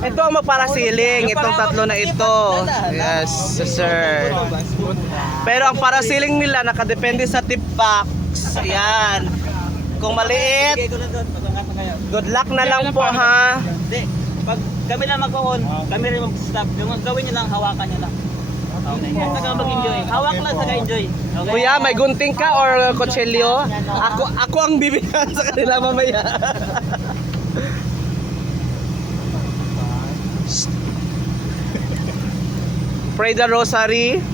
Ito ang magparasiling. Itong tatlo na ito. Yes, sir. Pero ang parasiling nila nakadepende sa tip box. Ayan. Kung maliit, good luck na lang po ha. Hindi. Pag kami lang mag-on, kami rin mag-stop. Gawin nyo lang, hawakan nyo lang. Saka mag-enjoy. Hawak lang, saka enjoy. Okay? Kuya, may gunting ka or kutsilyo? Ako ang bibigyan sa kanila mamaya. Pray the rosary.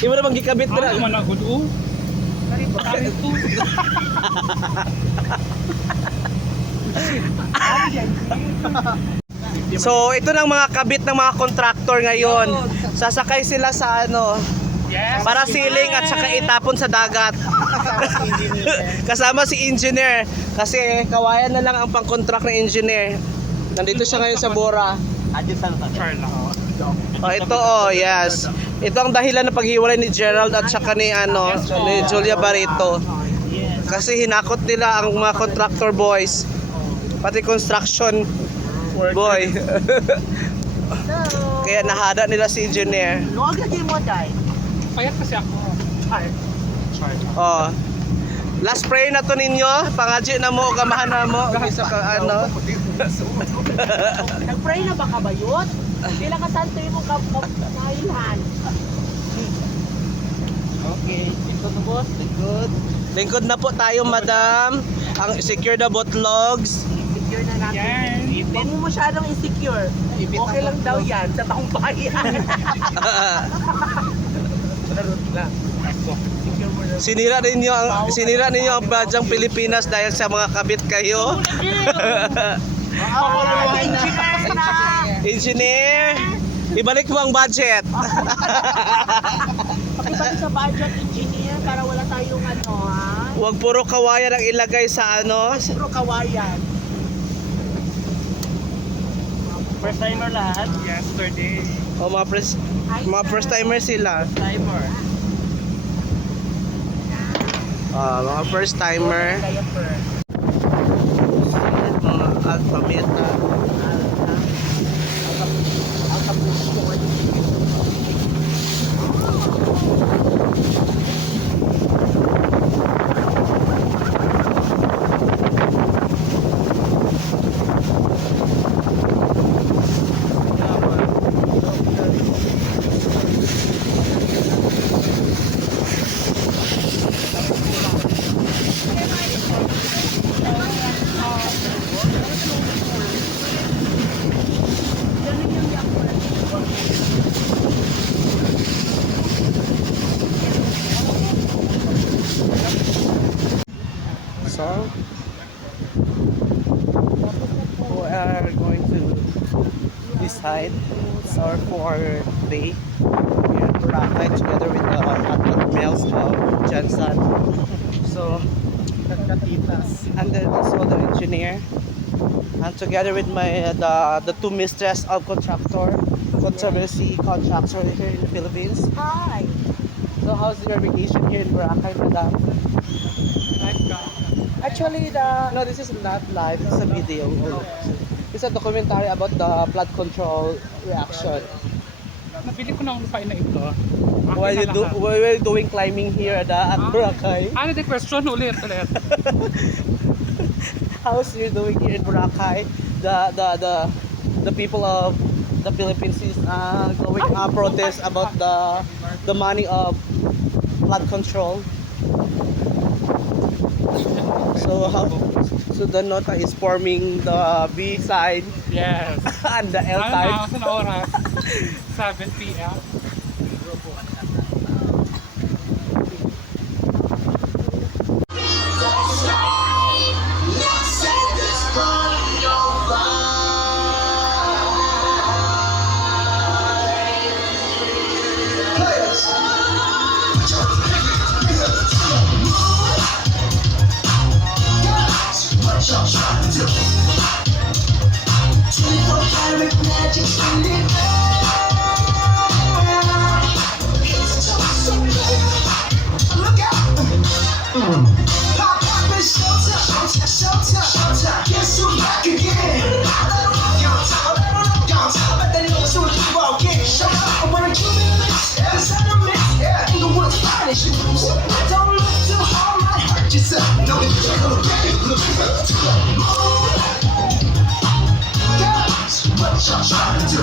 Iba na bang gikabit ko na. So ito ng mga kabit ng mga contractor ngayon. Sasakay sila sa ano, para siling at saka itapon sa dagat. Kasama si engineer kasi kawayan na lang ang pang-contract ng engineer. Nandito siya ngayon sa Bora. Oh, ito yes. Ito ang dahilan ng paghiwalay ni Gerald at saka ni Julia Barreto. Kasi hinakot nila ang mga contractor boys. Pati construction boy. Kaya nahada nila si engineer. Huwag lagi mo, Day. Payat kasi ako. Oh. Last prayer na to ninyo. Pangadyo na mo, gamahan na mo. Isa ka ano. Nag-pray na ba ka ba yun? Bilang kasanto yung kailhan. Okay. Ito na boss. Lingkod. Lingkod na po tayo, madam. Ang secure the boatlogs. Secure na natin. Huwag mo masyadong insecure. Okay lang daw yan sa taong bayan. Sinira ninyo ang badyang Pilipinas dahil sa mga kabit kayo. Engineer na! Engineer, ibalik mo ang budget. Pakibalik sa budget, engineer, para wala tayong ha? Huwag puro kawayan ang ilagay sa Puro kawayan. First timer lahat? Yesterday. O mga first timer sila. Timer. Mga first timer. Mga alpha meta. So we are going to decide our for day here in Boracay together with the Atlet Males of Jensen. So and then also the engineer, and together with my the two mistress of controversy contractor here in the Philippines. Hi! So how's your vacation here in Boracay, madam? Actually, no, this is not live. It's a video. It's a documentary about the flood control reaction. Nabili ko na ang lupain na ito. Why you doing climbing here at Boracay? Ano the question ulit? How's you doing here in Boracay? The people of the Philippines is going protest about the money of flood control. So the Nota is forming the B side. Yes. And the L side. Ano na oras? 7 p.m. Magic in the air. Guess who's back again? Y'all talk about that nigga, so we keep walking. Shut up, I wanna keep it lit. Cause I don't miss Inglewood's finest shoes. Don't look too hard, might hurt yourself. No, it's just gonna get it. Look to the moon. Guys, what y'all trying to do?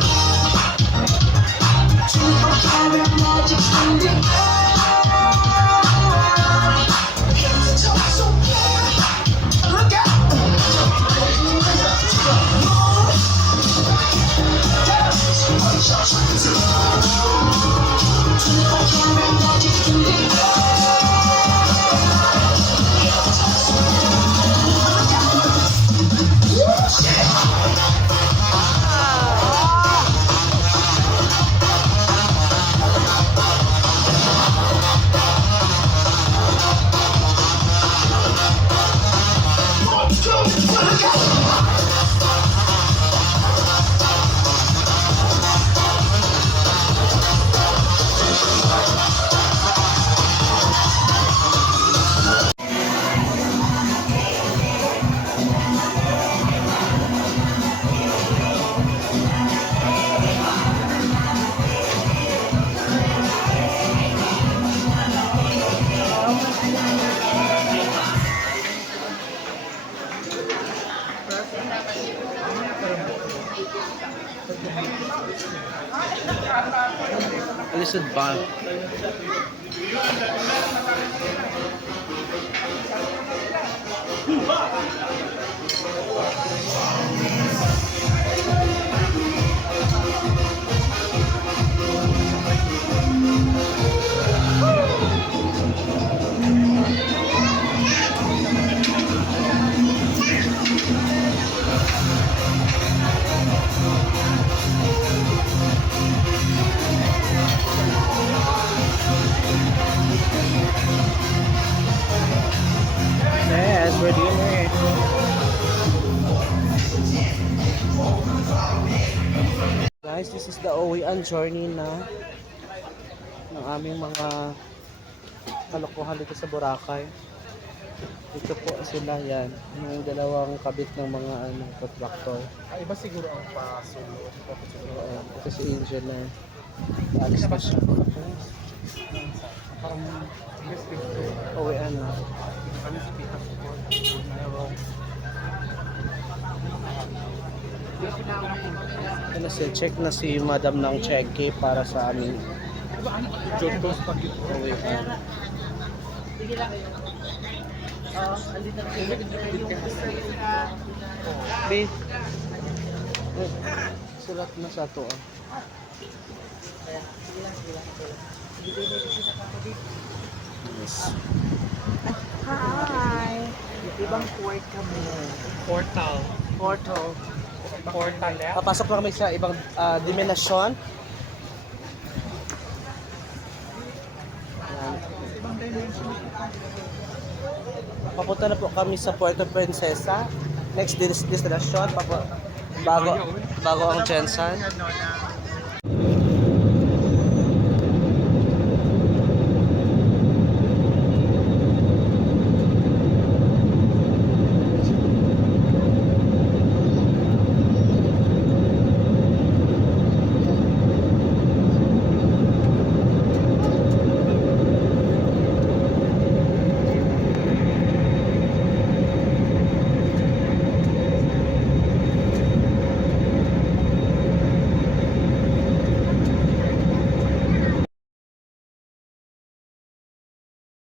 24 karat magic in the air. Head to toe, so yeah. Look out. Alisod ba? Yes, we're dinner. Guys, this is the uwian journey na ng aming mga kalokohan dito sa Boracay. Dito po sila, yan. Yung dalawang kabit ng mga contractor. Iba siguro ang pasulot. Oo, ito si Angel na. Alis na siya. Parang Uwian na. Ano siya, check na si Madam ng cheque para sa amin. Jotos pag Uwian. Babe. Sulat na sa to ah. Yes. Hi! Ibang port kami. Portal. Portal. Portal eh? Papasok na kami sa ibang dimenasyon. Yan. Papunta na po kami sa Puerto Princesa. Next destination, bago ang Jensen.